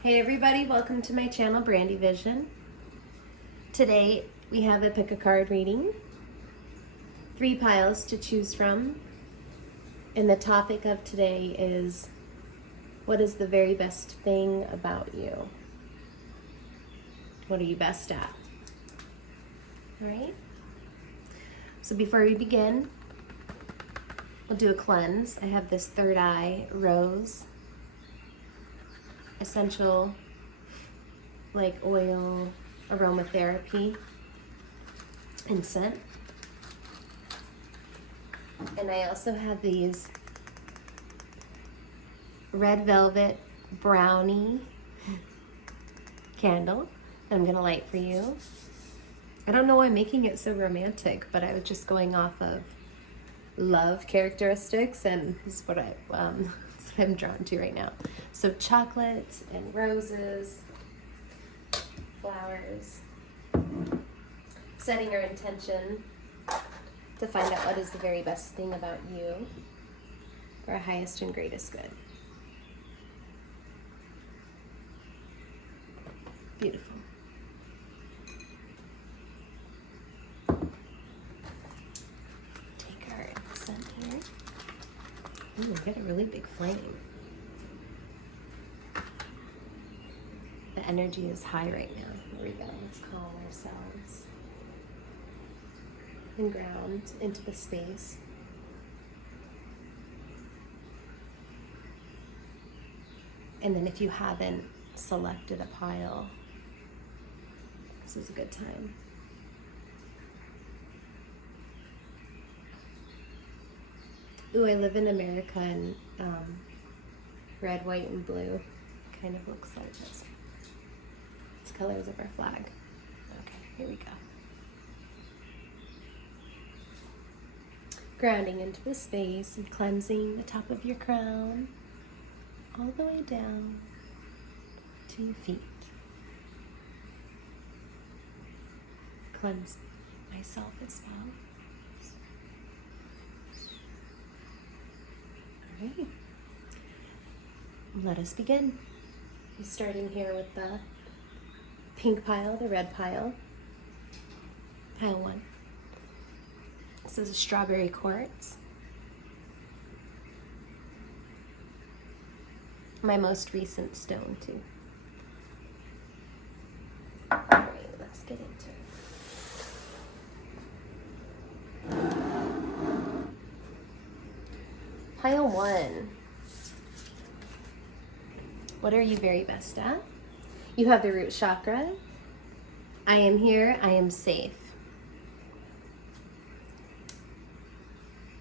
Hey everybody, welcome to my channel, Brandi Vision. Today we have a pick a card reading. 3 piles to choose from. And the topic of today is, what is the very best thing about you? What are you best at? Alright? So before we begin, we'll do a cleanse. I have this Third Eye Rose essential like oil aromatherapy and scent. And I also have these red velvet brownie candle that I'm gonna light for you. I don't know why I'm making it so romantic, but I was just going off of love characteristics, and this is what I'm drawn to right now. So chocolate and roses, flowers, setting our intention to find out what is the very best thing about you for our highest and greatest good. Beautiful. Take our scent here. Ooh, I got a really big flame. The energy is high right now. Here we go. Let's calm ourselves and ground into the space. And then if you haven't selected a pile, this is a good time. Ooh, I live in America, and red, white, and blue kind of looks like this. It's colors of our flag. Okay, here we go. Grounding into the space and cleansing the top of your crown all the way down to your feet. Cleanse myself as well. All right. Let us begin. I'm starting here with the pink pile, the red pile. Pile 1. This is a strawberry quartz. My most recent stone too. All right, let's get into it. Pile 1. What are you very best at? You have the root chakra. I am here, I am safe.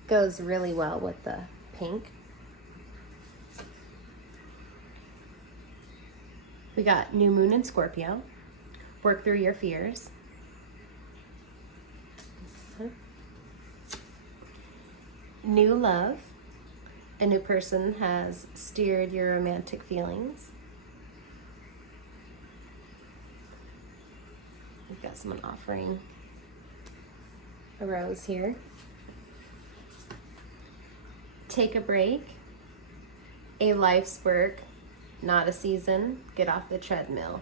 Goes really well with the pink. We got new moon in Scorpio. Work through your fears. New love. A new person has steered your romantic feelings. We've got someone offering a rose here. Take a break. A life's work, not a season. Get off the treadmill.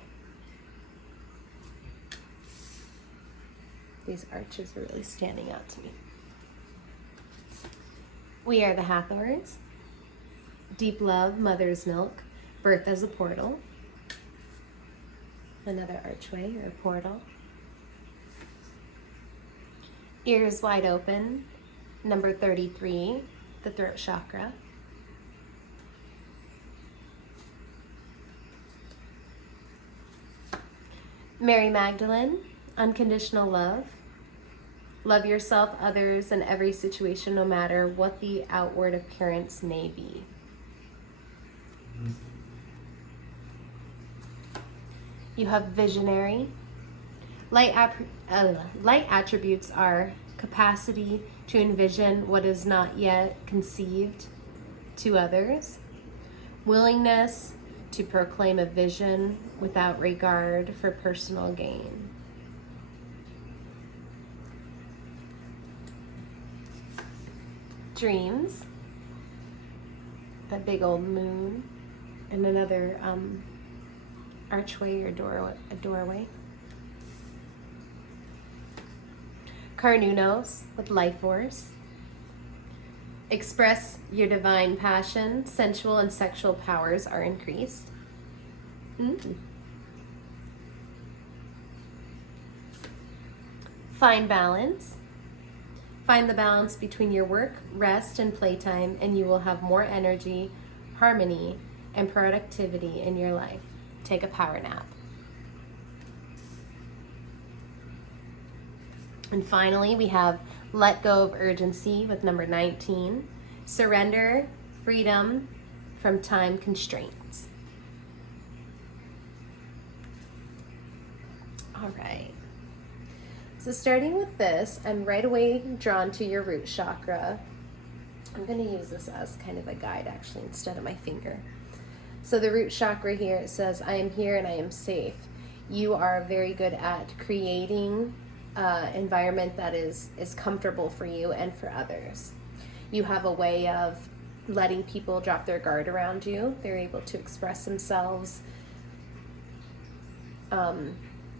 These arches are really standing out to me. We are the Hathors. Deep love, mother's milk, birth as a portal. Another archway or portal. Ears wide open. Number 33, the throat chakra. Mary Magdalene, unconditional love. Love yourself, others, and every situation, no matter what the outward appearance may be. You have visionary. Light attributes are capacity to envision what is not yet conceived to others, willingness to proclaim a vision without regard for personal gain. Dreams, that big old moon, and another archway or a doorway. Carnunos with life force. Express your divine passion. Sensual and sexual powers are increased. Find balance. Find the balance between your work, rest, and playtime, and you will have more energy, harmony, and productivity in your life. Take a power nap. And finally, we have let go of urgency with number 19. Surrender, freedom from time constraints. All right. So starting with this, I'm right away drawn to your root chakra. I'm going to use this as kind of a guide actually instead of my finger. So the root chakra here, it says, I am here and I am safe. You are very good at creating an environment that is comfortable for you and for others. You have a way of letting people drop their guard around you. They're able to express themselves,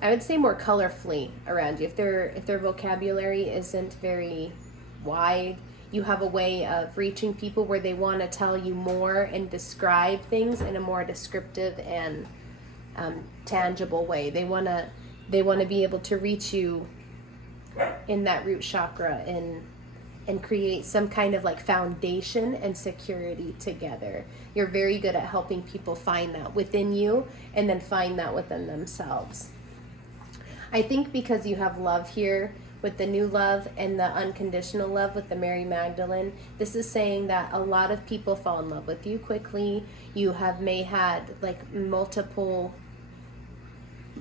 I would say more colorfully around you. If their vocabulary isn't very wide, you have a way of reaching people where they want to tell you more and describe things in a more descriptive and tangible way. They want to be able to reach you in that root chakra and create some kind of like foundation and security together. You're very good at helping people find that within you and then find that within themselves. I think because you have love here with the new love and the unconditional love with the Mary Magdalene, this is saying that a lot of people fall in love with you quickly. You may had like multiple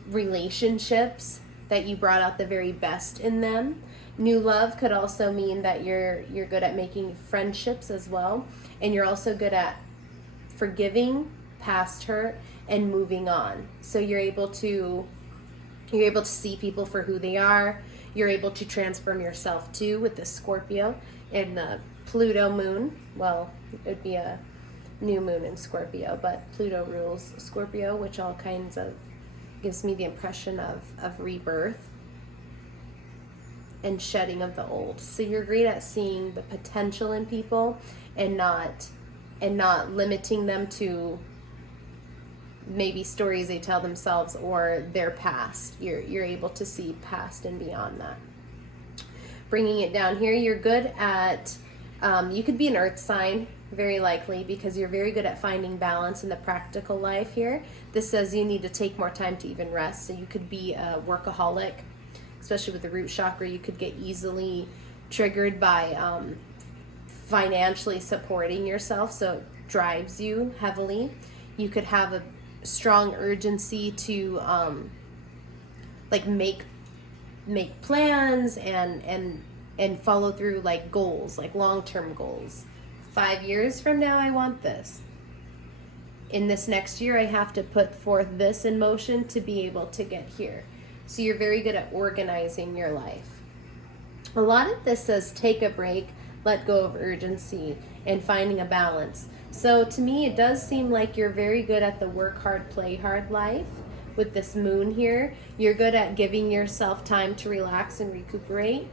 relationships that you brought out the very best in them. New love could also mean that you're good at making friendships as well, and you're also good at forgiving past hurt and moving on. So you're able to see people for who they are. You're able to transform yourself too with the Scorpio and the Pluto moon. Well, it would be a new moon in Scorpio, but Pluto rules Scorpio, which all kinds of gives me the impression of rebirth and shedding of the old. So you're great at seeing the potential in people and not limiting them to maybe stories they tell themselves or their past. You're able to see past and beyond that. Bringing it down here, you're good at, you could be an earth sign, very likely, because you're very good at finding balance in the practical life here. This says you need to take more time to even rest. So you could be a workaholic, especially with the root chakra. You could get easily triggered by financially supporting yourself, so it drives you heavily. You could have a strong urgency to like make plans and follow through like goals, like long-term goals. 5 years from now, I want this. In this next year, I have to put forth this in motion to be able to get here. So you're very good at organizing your life. A lot of this says take a break, let go of urgency, and finding a balance. So to me, it does seem like you're very good at the work hard, play hard life. With this moon here, you're good at giving yourself time to relax and recuperate,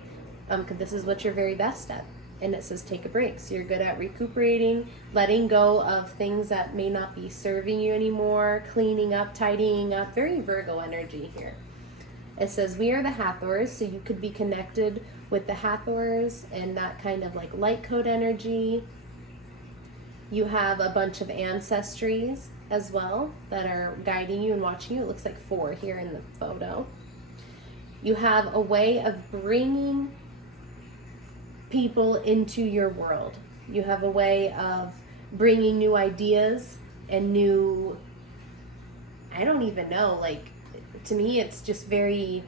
because this is what you're very best at. And it says take a break. So you're good at recuperating, letting go of things that may not be serving you anymore, cleaning up, tidying up. Very Virgo energy here. It says we are the Hathors, so you could be connected with the Hathors and that kind of like light code energy. You have a bunch of ancestries as well that are guiding you and watching you. It looks like 4 here in the photo. You have a way of bringing people into your world. You have a way of bringing new ideas and new, I don't even know, like, to me it's just very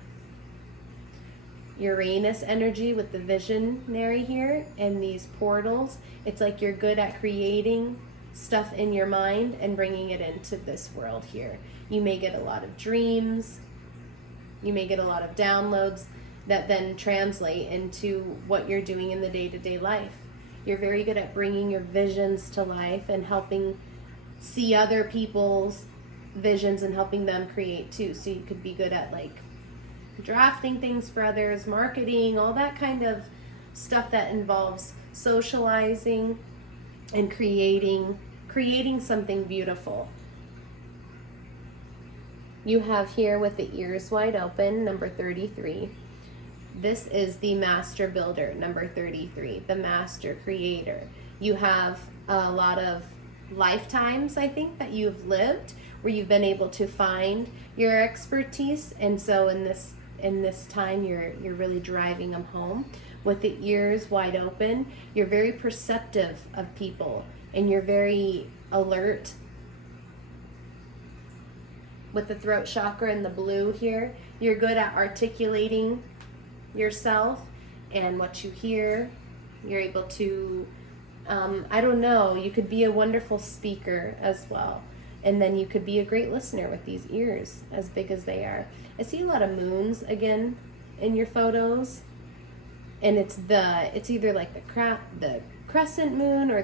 Uranus energy with the visionary here and these portals. It's like you're good at creating stuff in your mind and bringing it into this world here. You may get a lot of dreams, you may get a lot of downloads that then translate into what you're doing in the day-to-day life. You're very good at bringing your visions to life and helping see other people's visions and helping them create too. So you could be good at like drafting things for others, marketing, all that kind of stuff that involves socializing and creating something beautiful. You have here with the ears wide open, number 33. This is the master builder, number 33, the master creator. You have a lot of lifetimes, I think, that you've lived where you've been able to find your expertise, and so in this time you're really driving them home. With the ears wide open, you're very perceptive of people and you're very alert. With the throat chakra and the blue here, you're good at articulating yourself and what you hear. You're able to, I don't know, you could be a wonderful speaker as well. And then you could be a great listener with these ears as big as they are. I see a lot of moons again in your photos. And it's either like the crescent moon or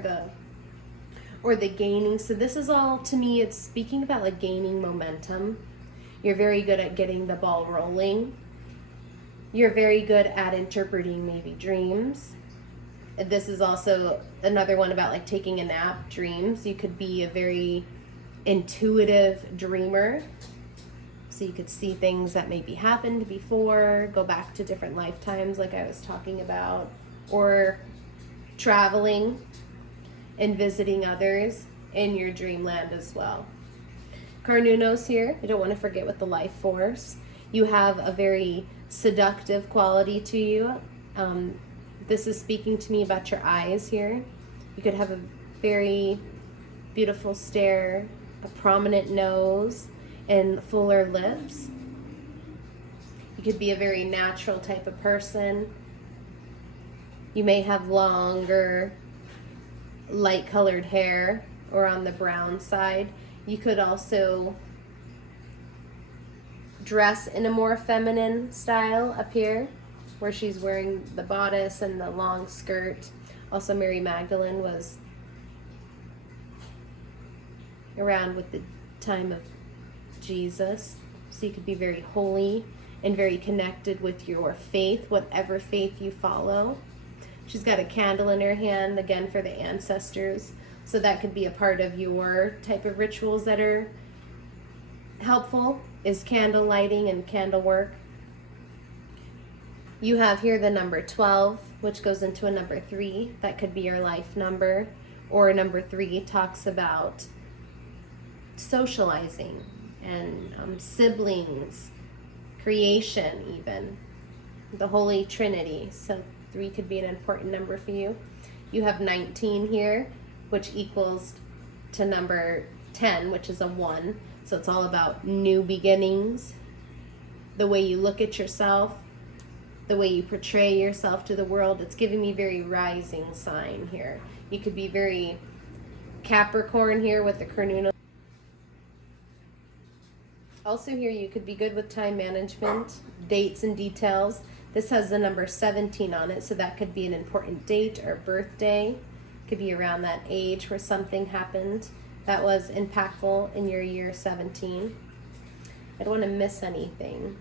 the gaining. So this is all, to me, it's speaking about like gaining momentum. You're very good at getting the ball rolling. You're very good at interpreting maybe dreams. This is also another one about like taking a nap, dreams. You could be a very intuitive dreamer. So you could see things that maybe happened before, go back to different lifetimes like I was talking about, or traveling and visiting others in your dreamland as well. Carnunos here, I don't want to forget with the life force. You have a very seductive quality to you. This is speaking to me about your eyes here. You could have a very beautiful stare, a prominent nose, and fuller lips. You could be a very natural type of person. You may have longer, light-colored hair or on the brown side. You could also dress in a more feminine style up here, where she's wearing the bodice and the long skirt. Also, Mary Magdalene was around with the time of Jesus, so you could be very holy and very connected with your faith, whatever faith you follow. She's got a candle in her hand, again for the ancestors, so that could be a part of your type of rituals that are helpful, is candle lighting and candle work. You have here the number 12, which goes into a number 3. That could be your life number, or number 3 talks about socializing and siblings, creation, even the Holy Trinity. So 3 could be an important number for you. You have 19 here, which equals to number 10, which is a 1. So it's all about new beginnings, the way you look at yourself, the way you portray yourself to the world. It's giving me very rising sign here. You could be very Capricorn here with the Carnuno. Also here, you could be good with time management, dates and details. This has the number 17 on it, so that could be an important date or birthday. Could be around that age where something happened that was impactful in your year 17. I don't want to miss anything.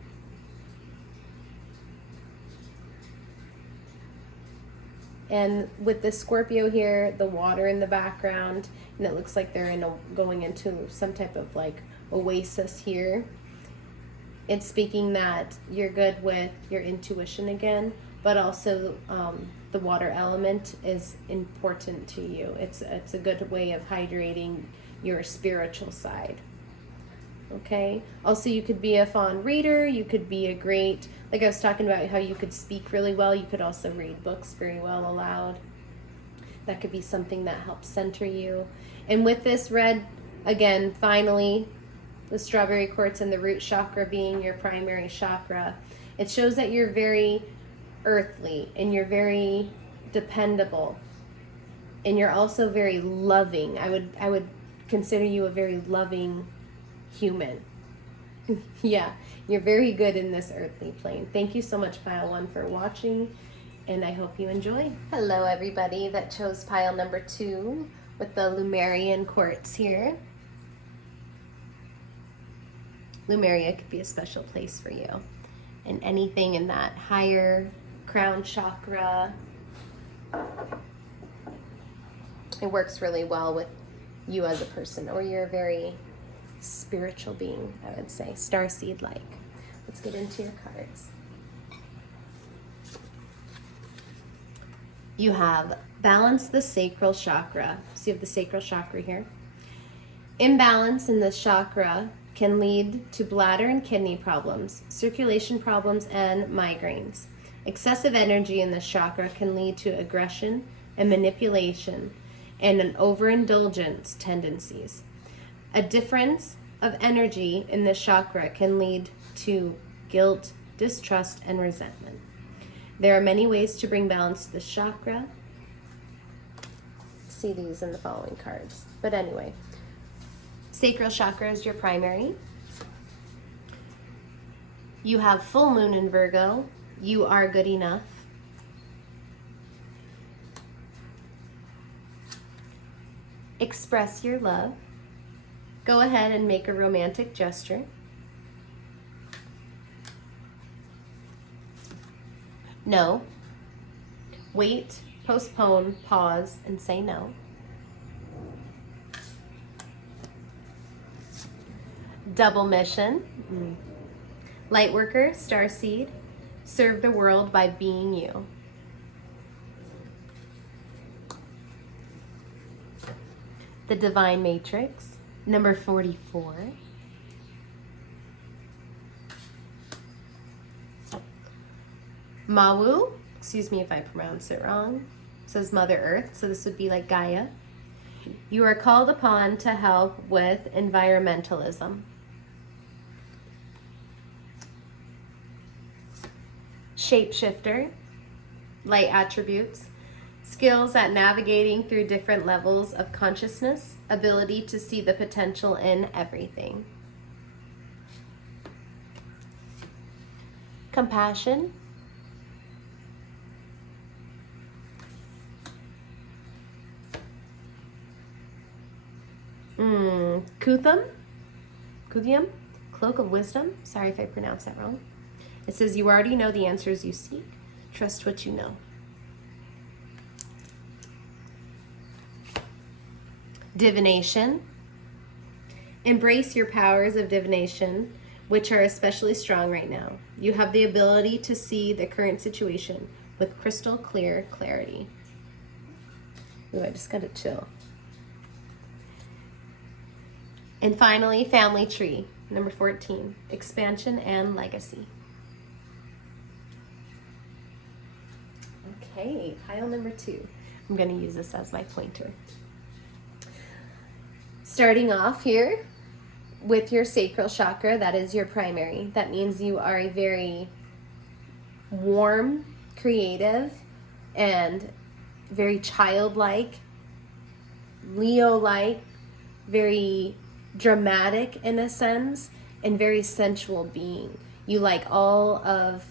And with the Scorpio here, the water in the background, and it looks like they're going into some type of like oasis here. It's speaking that you're good with your intuition again, but also the water element is important to you. It's a good way of hydrating your spiritual side. Okay. Also, you could be a fond reader. You could be a great, like I was talking about how you could speak really well. You could also read books very well aloud. That could be something that helps center you. And with this red, again, finally, the strawberry quartz and the root chakra being your primary chakra, it shows that you're very earthly and you're very dependable, and you're also very loving. I would consider you a very loving human. Yeah, you're very good in this earthly plane. Thank you so much, Pile 1, for watching, and I hope you enjoy. Hello, everybody that chose pile number 2 with the Lumarian Quartz here. Lumaria could be a special place for you. And anything in that higher crown chakra, it works really well with you as a person, or you're a very spiritual being, I would say, starseed-like. Let's get into your cards. You have balance the sacral chakra. So you have the sacral chakra here. Imbalance in this chakra can lead to bladder and kidney problems, circulation problems, and migraines. Excessive energy in this chakra can lead to aggression and manipulation and an overindulgence tendencies. A difference of energy in this chakra can lead to guilt, distrust, and resentment. There are many ways to bring balance to this chakra. See these in the following cards. But anyway, sacral chakra is your primary. You have full moon in Virgo. You are good enough. Express your love. Go ahead and make a romantic gesture. No. Wait, postpone, pause, and say no. Double mission. Lightworker, starseed, serve the world by being you. The divine matrix, number 44. Mawu, excuse me if I pronounce it wrong, says Mother Earth, so this would be like Gaia. You are called upon to help with environmentalism. Shapeshifter, light attributes, skills at navigating through different levels of consciousness, ability to see the potential in everything. Compassion, Kuthium, cloak of wisdom. Sorry if I pronounced that wrong. It says you already know the answers you seek. Trust what you know. Divination. Embrace your powers of divination, which are especially strong right now. You have the ability to see the current situation with crystal clear clarity. Ooh, I just gotta chill. And finally, family tree, number 14, expansion and legacy. Okay, pile number 2. I'm going to use this as my pointer. Starting off here with your sacral chakra, that is your primary. That means you are a very warm, creative, and very childlike, Leo-like, very dramatic in a sense, and very sensual being. You like all of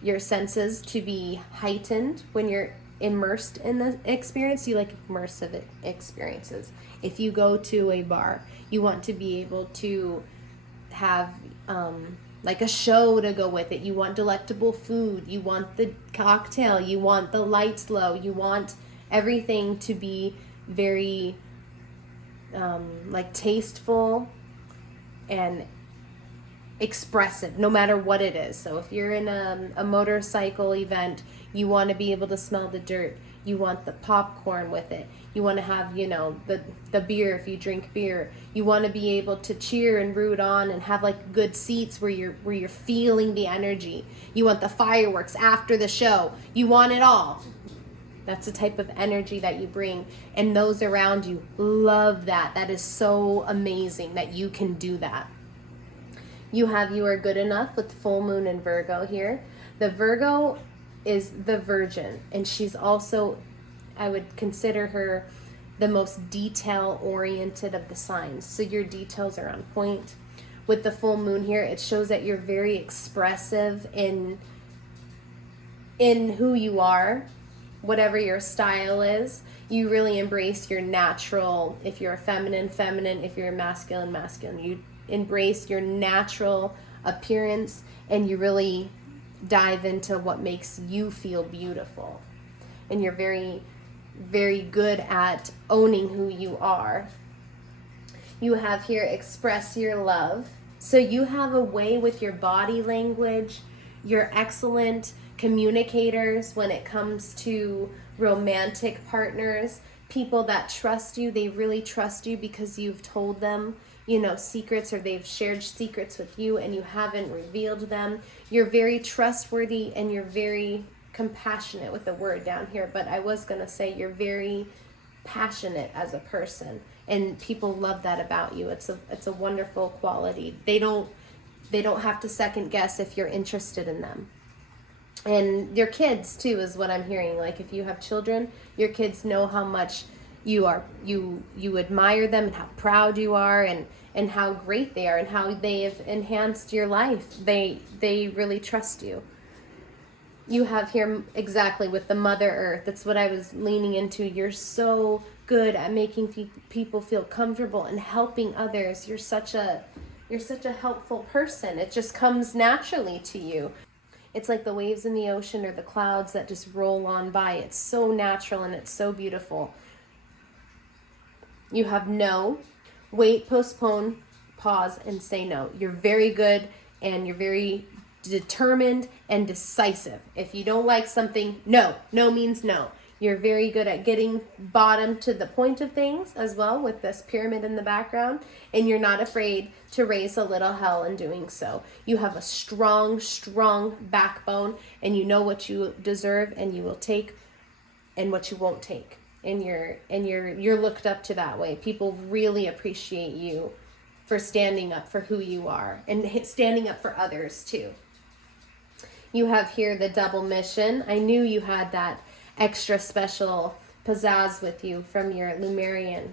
your senses to be heightened when you're immersed in the experience. You like immersive experiences. If you go to a bar, you want to be able to have like a show to go with it. You want delectable food. You want the cocktail. You want the lights low. You want everything to be very like tasteful and expressive, no matter what it is. So if you're in a motorcycle event, you want to be able to smell the dirt. You want the popcorn with it. You want to have, you know, the beer if you drink beer. You want to be able to cheer and root on and have like good seats where you're feeling the energy. You want the fireworks after the show. You want it all. That's the type of energy that you bring, and those around you love that. That is so amazing that you can do that. You are good enough with full moon in Virgo here. The Virgo is the virgin, and she's also, I would consider her the most detail-oriented of the signs. So your details are on point. With the full moon here, it shows that you're very expressive in who you are. Whatever your style is, You really embrace your natural, if you're a feminine, feminine, if you're a masculine, masculine. You embrace your natural appearance, and you really dive into what makes you feel beautiful. And you're very, very good at owning who you are. You have here express your love. So you have a way with your body language. You're excellent communicators when it comes to romantic partners, people that trust you. They really trust you because you've told them, secrets, or they've shared secrets with you and you haven't revealed them. You're very trustworthy, and you're very compassionate with the word down here, but I was going to say you're very passionate as a person, and people love that about you. It's a wonderful quality. They don't have to second guess if you're interested in them. And your kids too is what I'm hearing. Like, if you have children, your kids know how much you admire them, and how proud you are, and how great they are, and how they have enhanced your life. They really trust you. You have here exactly with the Mother Earth. That's what I was leaning into. You're so good at making people feel comfortable and helping others. You're such a helpful person. It just comes naturally to you. It's like the waves in the ocean, or the clouds that just roll on by. It's so natural, and it's so beautiful. You have no, wait, postpone, pause, and say no. You're very good, and you're very determined and decisive. If you don't like something, no means no. You're very good at getting bottom to the point of things as well, with this pyramid in the background, and you're not afraid to raise a little hell in doing so. You have a strong backbone, and you know what you deserve, and you will take, and what you won't take. And you're looked up to that way. People really appreciate you for standing up for who you are, and standing up for others too. You have here the double mission. I knew you had that extra special pizzazz with you from your Lumarian.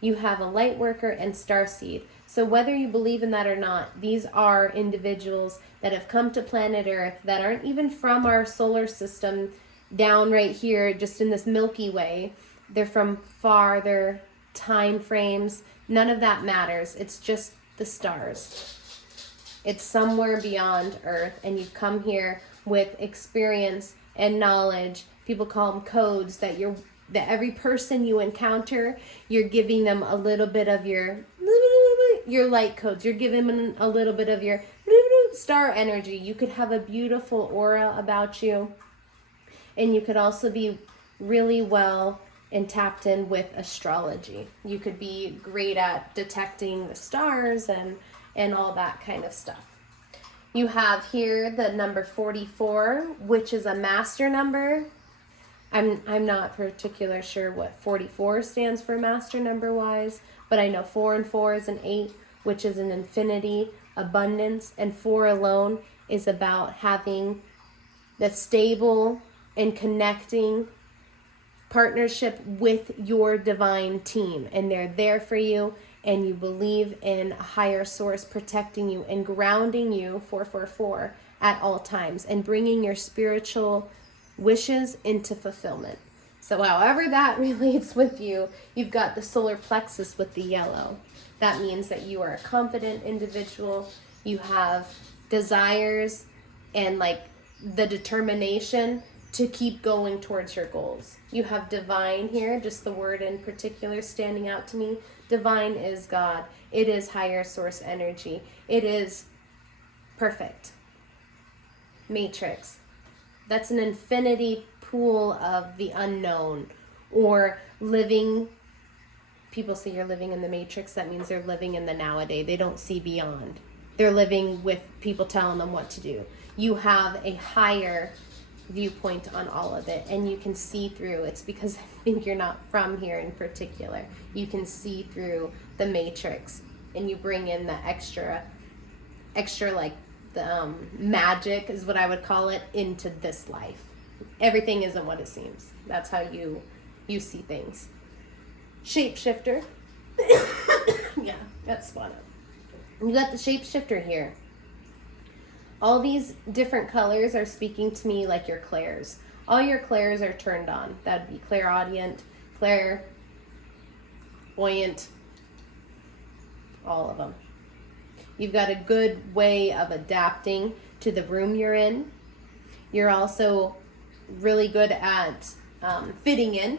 You have a light worker and starseed. So whether you believe in that or not, these are individuals that have come to planet Earth that aren't even from our solar system, down right here just in this Milky Way. They're from farther time frames. None of that matters. It's just the stars. It's somewhere beyond Earth, and you've come here with experience and knowledge. People call them codes, that every person you encounter, you're giving them a little bit of your light codes. You're giving them a little bit of your star energy. You could have a beautiful aura about you, and you could also be really well and tapped in with astrology. You could be great at detecting the stars and all that kind of stuff. You have here the number 44, which is a master number. I'm not particular sure what 44 stands for master number wise, but I know 4 and 4 is an 8, which is an infinity, abundance, and 4 alone is about having the stable and connecting partnership with your divine team, and they're there for you, and you believe in a higher source protecting you and grounding you, 444, at all times, and bringing your spiritual wishes into fulfillment. So however that relates with you, you've got the solar plexus with the yellow. That means that you are a confident individual. You have desires and like the determination to keep going towards your goals. You have divine here, just the word in particular standing out to me. Divine is God. It is higher source energy. It is perfect. Matrix. That's an infinity pool of the unknown, or living. People say you're living in the matrix. That means they're living in the nowadays. They don't see beyond. They're living with people telling them what to do. You have a higher viewpoint on all of it, and you can see through. It's because I think you're not from here in particular. You can see through the matrix, and you bring in the extra like the magic is what I would call it into this life. Everything isn't what it seems. That's how you see things. Shapeshifter. Yeah, that's spot on. You got the shapeshifter here. All these different colors are speaking to me like your clairs. All your clairs are turned on. That'd be clairaudient, clairvoyant, all of them. You've got a good way of adapting to the room you're in. You're also really good at fitting in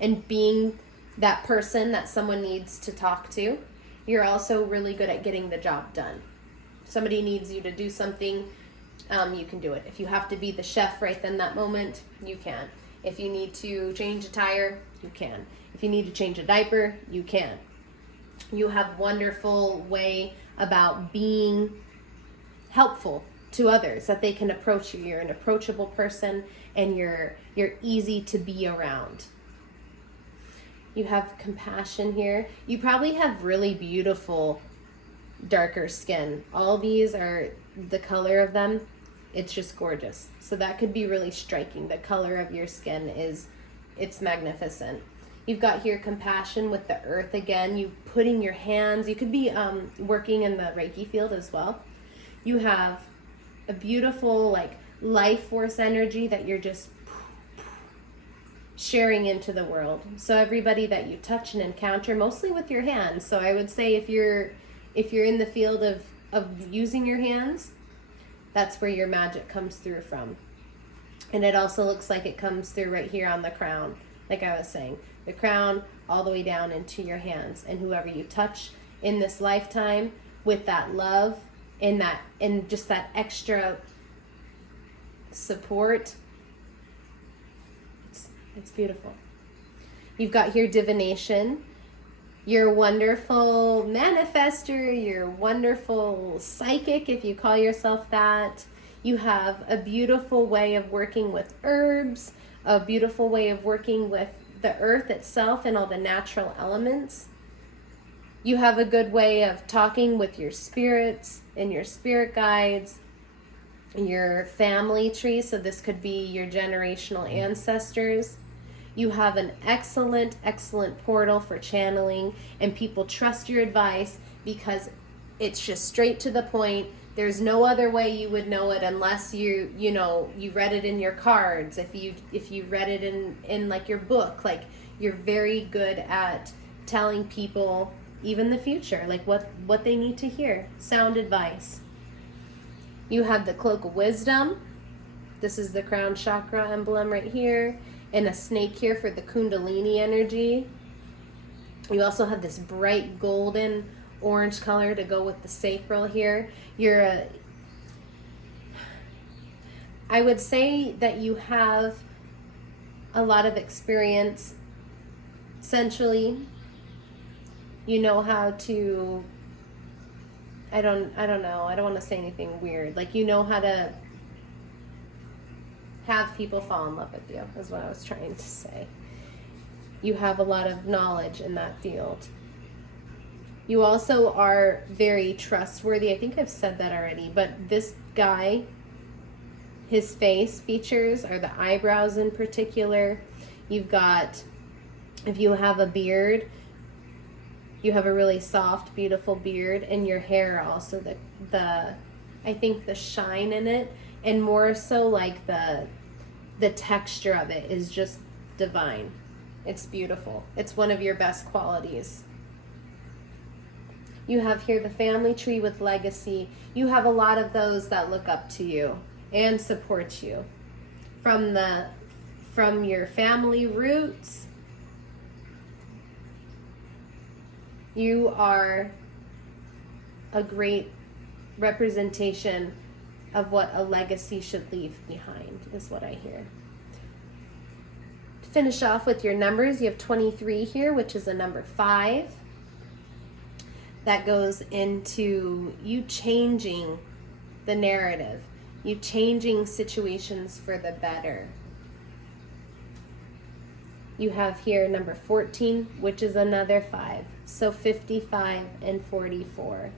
and being that person that someone needs to talk to. You're also really good at getting the job done. Somebody needs you to do something, you can do it. If you have to be the chef right then that moment, you can. If you need to change a tire, you can. If you need to change a diaper, you can. You have wonderful way about being helpful to others, that they can approach you. You're an approachable person, and you're easy to be around. You have compassion here. You probably have really beautiful darker skin. All these are the color of them. It's just gorgeous. So that could be really striking. The color of your skin it's magnificent. You've got here compassion with the earth again. You putting your hands. You could be working in the Reiki field as well. You have a beautiful like life force energy that you're just sharing into the world. So everybody that you touch and encounter, mostly with your hands. So I would say if you're in the field of using your hands, that's where your magic comes through from. And it also looks like it comes through right here on the crown. Like I was saying, the crown all the way down into your hands, and whoever you touch in this lifetime with that love and just that extra support, it's beautiful. You've got here divination. You're a wonderful manifester. You're a wonderful psychic, if you call yourself that. You have a beautiful way of working with herbs, a beautiful way of working with the earth itself and all the natural elements. You have a good way of talking with your spirits and your spirit guides, your family tree. So this could be your generational ancestors. You have an excellent, excellent portal for channeling, and people trust your advice because it's just straight to the point. There's no other way you would know it unless you read it in your cards. If you read it in like your book, like you're very good at telling people even the future, like what they need to hear. Sound advice. You have the cloak of wisdom. This is the crown chakra emblem right here. And a snake here for the kundalini energy. You also have this bright golden orange color to go with the sacral here. I would say that you have a lot of experience sensually. You know how to, I don't know, I don't want to say anything weird. Like you know how to have people fall in love with you, is what I was trying to say. You have a lot of knowledge in that field. You also are very trustworthy. I think I've said that already, but this guy, his face features are the eyebrows in particular. You've got, if you have a beard, you have a really soft, beautiful beard, and your hair also, I think the shine in it, and more so like the texture of it is just divine. It's beautiful. It's one of your best qualities. You have here the family tree with legacy. You have a lot of those that look up to you and support you from your family roots. You are a great representation of what a legacy should leave behind, is what I hear. To finish off with your numbers, you have 23 here, which is a number 5. That goes into you changing the narrative, you changing situations for the better. You have here number 14, which is another 5. So 55 and 44.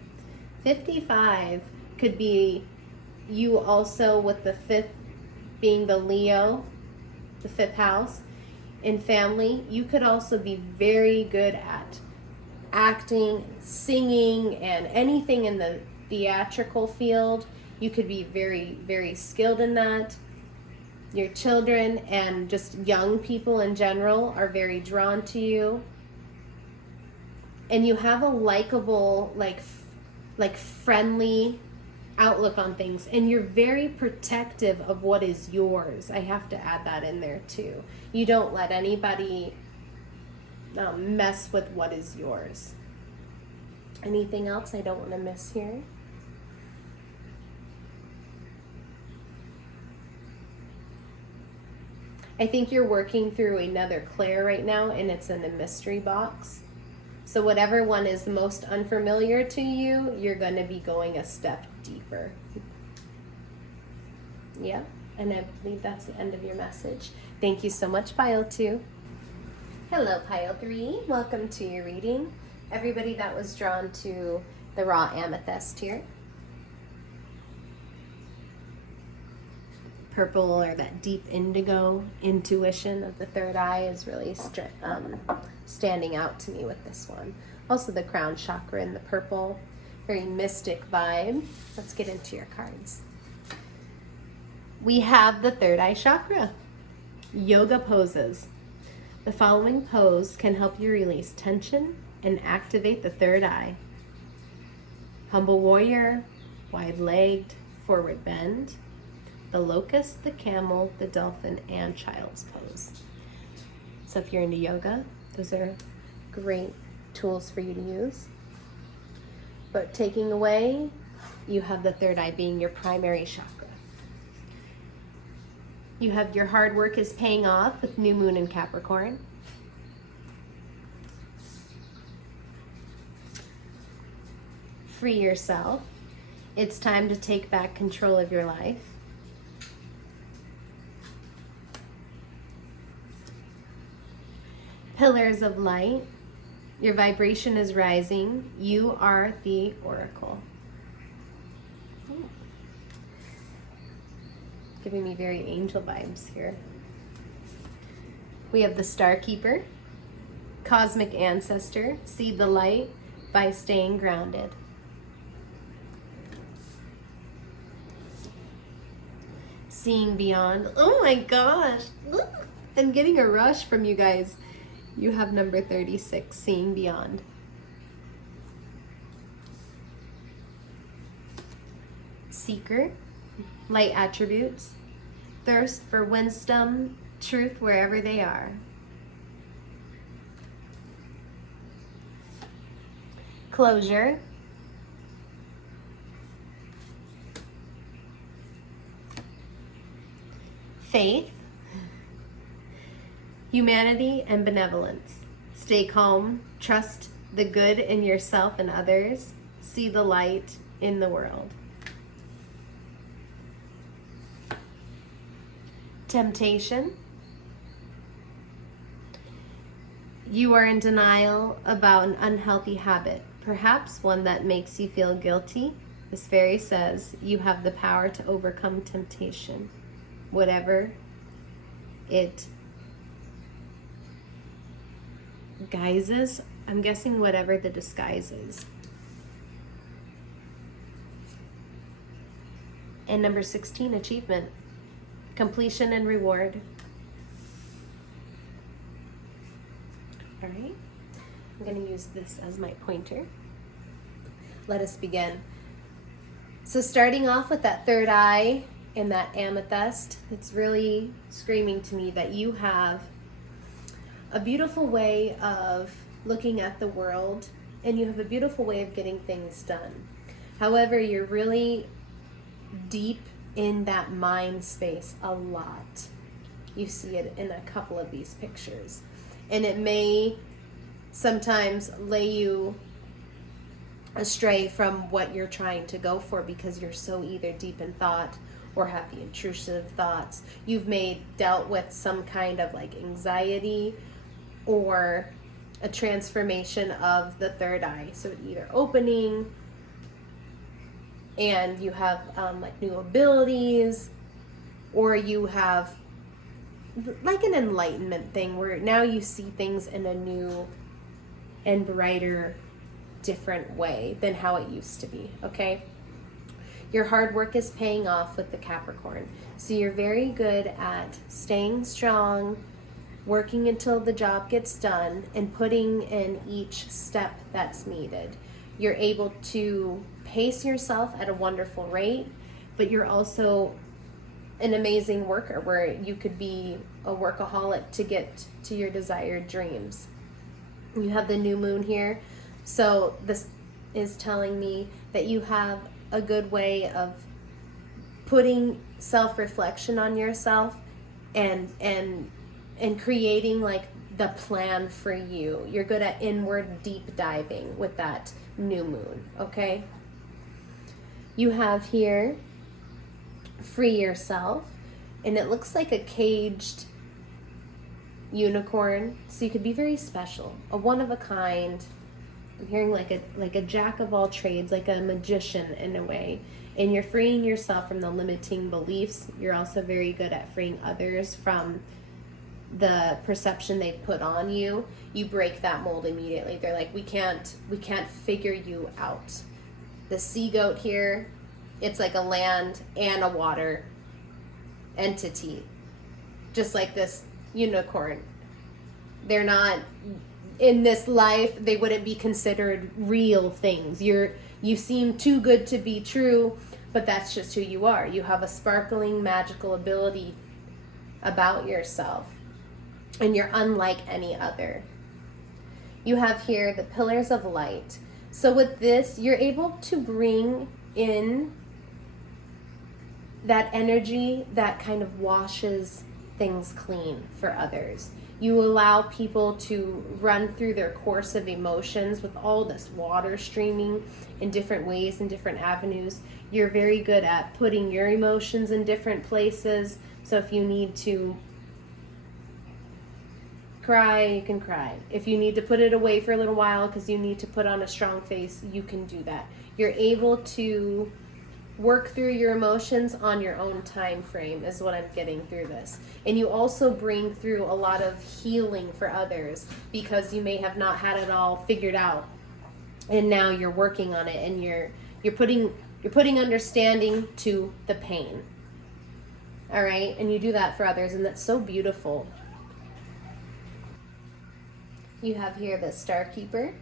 55 could be you also with the 5th being the Leo, the 5th house. In family, you could also be very good at acting, singing, and anything in the theatrical field. You could be very, very skilled in that. Your children and just young people in general are very drawn to you. And you have a likable, like friendly outlook on things. And you're very protective of what is yours. I have to add that in there too. You don't let anybody mess with what is yours. Anything else I don't want to miss here? I think you're working through another Claire right now, and it's in a mystery box. So whatever one is the most unfamiliar to you, you're going to be going a step deeper. Yeah, and I believe that's the end of your message. Thank you so much, Pile 2. Hello, Pile 3. Welcome to your reading. Everybody that was drawn to the raw amethyst here. Purple, or that deep indigo intuition of the third eye, is really standing out to me with this one. Also the crown chakra in the purple, very mystic vibe. Let's get into your cards. We have the third eye chakra. Yoga poses. The following pose can help you release tension and activate the third eye. Humble warrior, wide-legged, forward bend. The locust, the camel, the dolphin, and child's pose. So if you're into yoga, those are great tools for you to use. But taking away, you have the third eye being your primary chakra. You have your hard work is paying off with new moon in Capricorn. Free yourself. It's time to take back control of your life. Pillars of light. Your vibration is rising. You are the oracle. Giving me very angel vibes here. We have the Star Keeper, cosmic ancestor. See the light by staying grounded. Seeing beyond. Oh my gosh. I'm getting a rush from you guys. You have number 36, seeing beyond. Seeker, light attributes, thirst for wisdom, truth wherever they are. Closure. Faith. Humanity and benevolence. Stay calm, trust the good in yourself and others, see the light in the world. Temptation. You are in denial about an unhealthy habit, perhaps one that makes you feel guilty. This fairy says you have the power to overcome temptation, whatever it guises. I'm guessing whatever the disguise is. And number 16, achievement, completion and reward. All right, I'm going to use this as my pointer. Let us begin. So starting off with that third eye and that amethyst, it's really screaming to me that you have a beautiful way of looking at the world, and you have a beautiful way of getting things done. However, you're really deep in that mind space a lot. You see it in a couple of these pictures. And it may sometimes lay you astray from what you're trying to go for because you're so either deep in thought or have the intrusive thoughts. You've dealt with some kind of like anxiety or a transformation of the third eye. So either opening and you have like new abilities, or you have like an enlightenment thing where now you see things in a new and brighter, different way than how it used to be, okay? Your hard work is paying off with the Capricorn. So you're very good at staying strong, working until the job gets done, and putting in each step that's needed. You're able to pace yourself at a wonderful rate, but you're also an amazing worker where you could be a workaholic to get to your desired dreams. You have the new moon here, so this is telling me that you have a good way of putting self-reflection on yourself and creating like the plan for you. You're good at inward deep diving with that new moon, okay? You have here free yourself, and it looks like a caged unicorn, so you could be very special, a one of a kind. I'm hearing like a jack of all trades, like a magician in a way, and you're freeing yourself from the limiting beliefs. You're also very good at freeing others from the perception they put on you. You break that mold immediately. They're like, we can't figure you out. The sea goat here, it's like a land and a water entity, just like this unicorn. They're not in this life, they wouldn't be considered real things. You seem too good to be true, but that's just who you are. You have a sparkling magical ability about yourself, and you're unlike any other. You have here the pillars of light. So with this, you're able to bring in that energy that kind of washes things clean for others. You allow people to run through their course of emotions with all this water streaming in different ways and different avenues. You're very good at putting your emotions in different places. So if you need to cry, you can cry. If you need to put it away for a little while because you need to put on a strong face, you can do that. You're able to work through your emotions on your own time frame is what I'm getting through this. And you also bring through a lot of healing for others because you may have not had it all figured out, and now you're working on it, and you're putting understanding to the pain. All right, and you do that for others, and that's so beautiful. You have here the Star Keeper,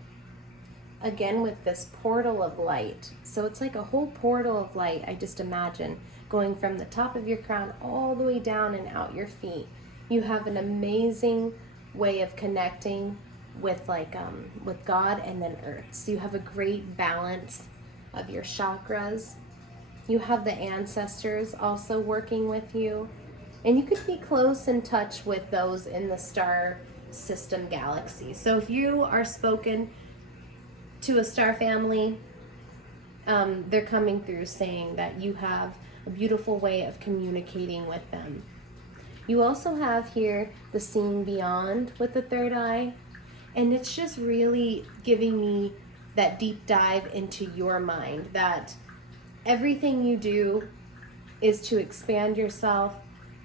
again with this portal of light. So it's like a whole portal of light, I just imagine, going from the top of your crown all the way down and out your feet. You have an amazing way of connecting with with God and then Earth. So you have a great balance of your chakras. You have the ancestors also working with you, and you could be close in touch with those in the star system galaxy. So if you are spoken to a star family, they're coming through saying that you have a beautiful way of communicating with them. You also have here the seeing beyond with the third eye, and it's just really giving me that deep dive into your mind, that everything you do is to expand yourself.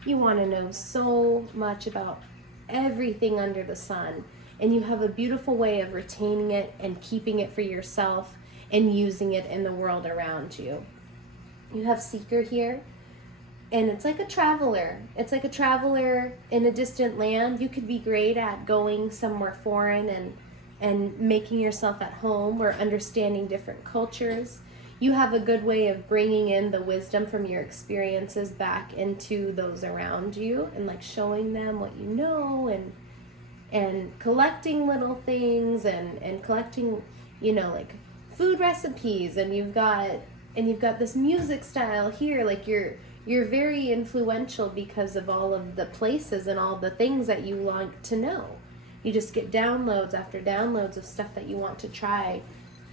You want to know so much about everything under the sun, and you have a beautiful way of retaining it and keeping it for yourself and using it in the world around you. You have Seeker here, and it's like a traveler. It's like a traveler in a distant land. You could be great at going somewhere foreign and making yourself at home or understanding different cultures. You have a good way of bringing in the wisdom from your experiences back into those around you, and like showing them what you know, and collecting little things and collecting, like food recipes, and you've got this music style here. Like you're very influential because of all of the places and all the things that you want to know. You just get downloads after downloads of stuff that you want to try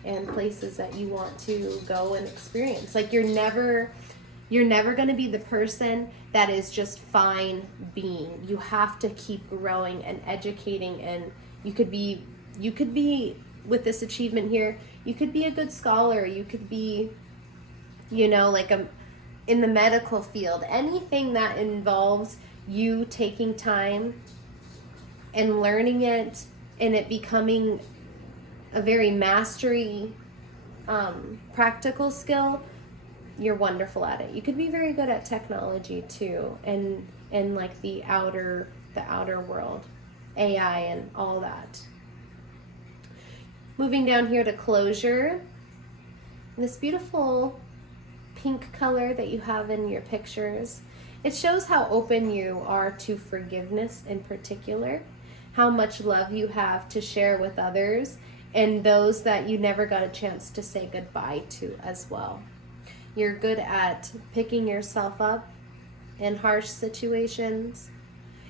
and places that you want to go and experience. Like you're never going to be the person that is just fine being. You have to keep growing and educating, and you could be with this achievement here, you could be a good scholar, you could be like in the medical field, anything that involves you taking time and learning it and it becoming a very mastery practical skill. you're wonderful at it. You could be very good at technology too, and like the outer world, AI and all that. Moving down here to closure, this beautiful pink color that you have in your pictures, it shows how open you are to forgiveness in particular, how much love you have to share with others, and those that you never got a chance to say goodbye to as well. You're good at picking yourself up in harsh situations,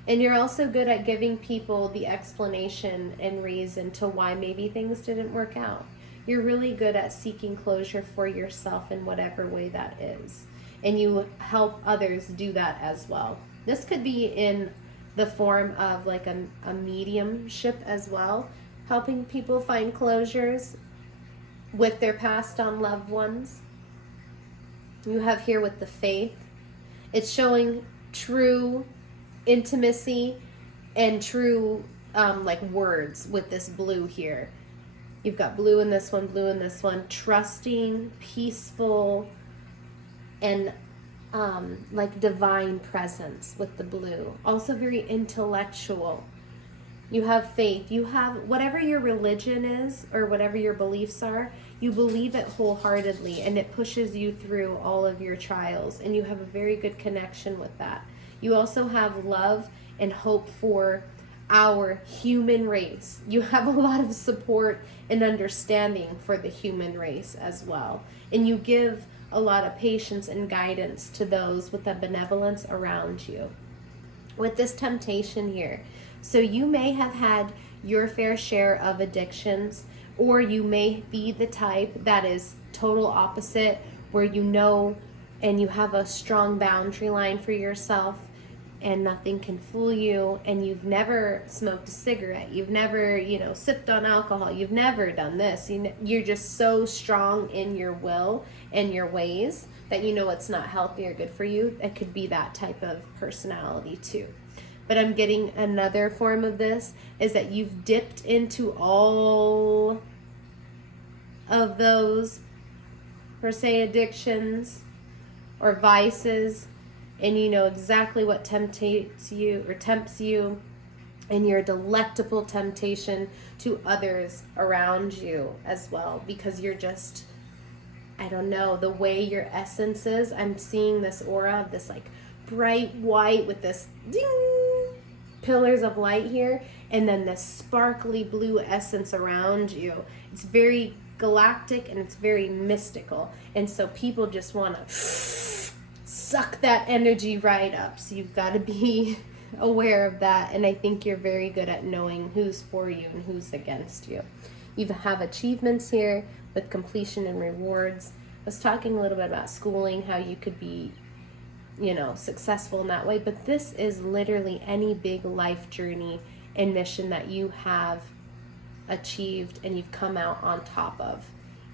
and you're also good at giving people the explanation and reason to why maybe things didn't work out. You're really good at seeking closure for yourself in whatever way that is, and you help others do that as well. This could be in the form of like a mediumship as well, helping people find closures with their passed on loved ones. You have here with the faith, it's showing true intimacy and true like words with this blue here. You've got blue in this one, trusting, peaceful, and like divine presence with the blue. Also very intellectual. You have faith. You have whatever your religion is or whatever your beliefs are, you believe it wholeheartedly, and it pushes you through all of your trials, and you have a very good connection with that. You also have love and hope for our human race. You have a lot of support and understanding for the human race as well. And you give a lot of patience and guidance to those with a benevolence around you. With this temptation here, so you may have had your fair share of addictions, or you may be the type that is total opposite, where you know and you have a strong boundary line for yourself and nothing can fool you, and you've never smoked a cigarette, you've never, sipped on alcohol, you've never done this. You're just so strong in your will and your ways that you know it's not healthy or good for you. It could be that type of personality too. But I'm getting another form of this is that you've dipped into all of those, per se, addictions or vices, and you know exactly what tempts you, and your delectable temptation to others around you as well, because you're just, I don't know, the way your essence is. I'm seeing this aura of this like bright white with this ding pillars of light here, and then this sparkly blue essence around you. It's very galactic and it's very mystical, and so people just want to suck that energy right up. So you've got to be aware of that, and I think you're very good at knowing who's for you and who's against you. You have achievements here with completion and rewards. I was talking a little bit about schooling, how you could be successful in that way, but this is literally any big life journey and mission that you have achieved and you've come out on top of.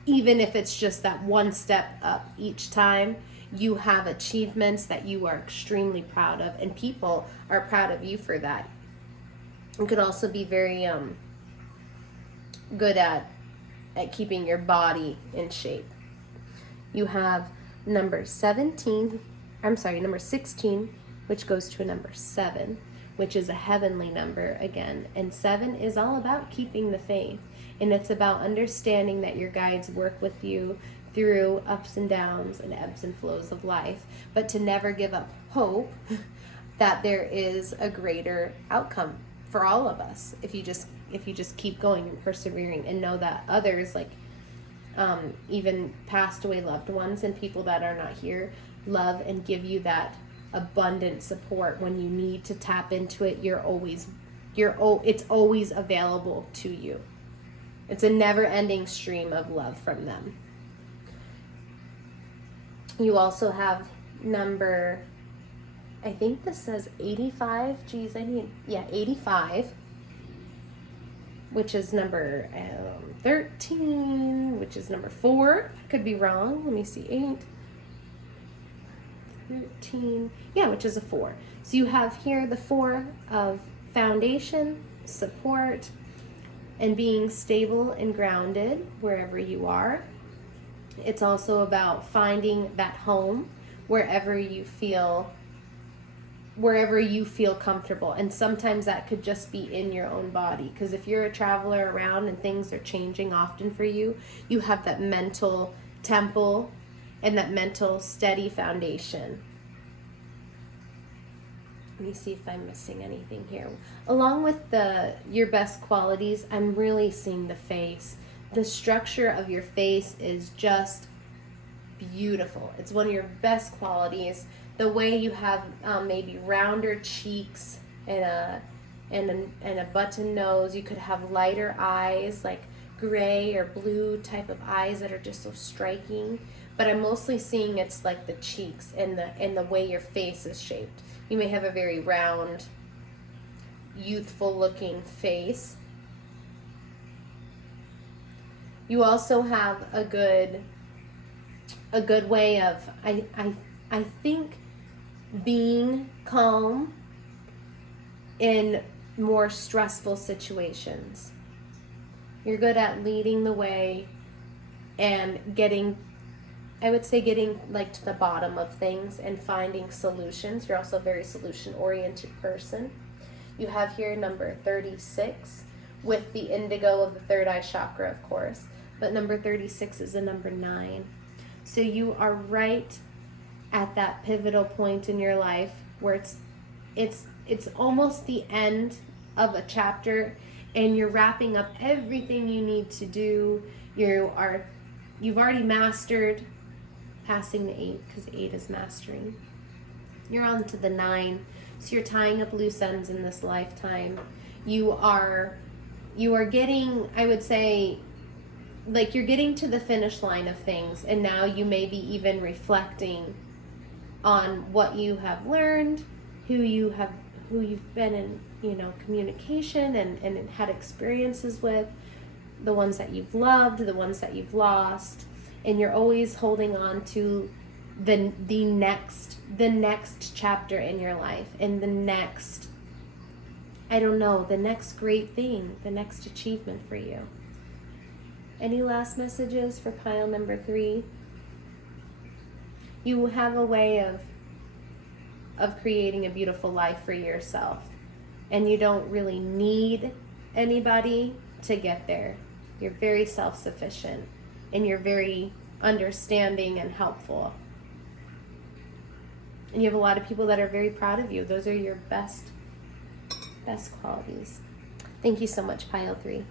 Even if it's just that one step up each time, you have achievements that you are extremely proud of, and people are proud of you for that. You could also be very good at keeping your body in shape. You have number 16, which goes to a number 7, which is a heavenly number again. And 7 is all about keeping the faith. And it's about understanding that your guides work with you through ups and downs and ebbs and flows of life, but to never give up hope that there is a greater outcome for all of us if you just keep going and persevering, and know that others, like even passed away loved ones and people that are not here, love and give you that abundant support when you need to tap into it. It's always available to you. It's a never-ending stream of love from them. You also have number, I think this says 85. 85, which is number 13, which is number 4. I could be wrong. Let me see. 8, 13. Yeah, which is a 4. So you have here the 4 of foundation, support, and being stable and grounded wherever you are. It's also about finding that home wherever you feel comfortable. And sometimes that could just be in your own body, because if you're a traveler around and things are changing often for you, you have that mental temple and that mental steady foundation. Let me see if I'm missing anything here. Along with your best qualities, I'm really seeing the face. The structure of your face is just beautiful. It's one of your best qualities. The way you have maybe rounder cheeks and a button nose. You could have lighter eyes, like gray or blue type of eyes that are just so striking. But I'm mostly seeing it's like the cheeks and the way your face is shaped. You may have a very round, youthful looking face. You also have a good way of, I think, being calm in more stressful situations. You're good at leading the way and getting like to the bottom of things and finding solutions. You're also a very solution-oriented person. You have here number 36 with the indigo of the third eye chakra, of course. But number 36 is a number 9. So you are right at that pivotal point in your life where it's almost the end of a chapter and you're wrapping up everything you need to do. You've already mastered passing the 8, because 8 is mastering. You're on to the 9. So you're tying up loose ends in this lifetime. You are getting, I would say, like you're getting to the finish line of things, and now you may be even reflecting on what you have learned, who you've been in, communication and had experiences with, the ones that you've loved, the ones that you've lost, and you're always holding on to the next chapter in your life, and the next great thing, the next achievement for you. Any last messages for pile number 3? You have a way of creating a beautiful life for yourself, and you don't really need anybody to get there. You're very self-sufficient, and you're very understanding and helpful. And you have a lot of people that are very proud of you. Those are your best qualities. Thank you so much, pile 3.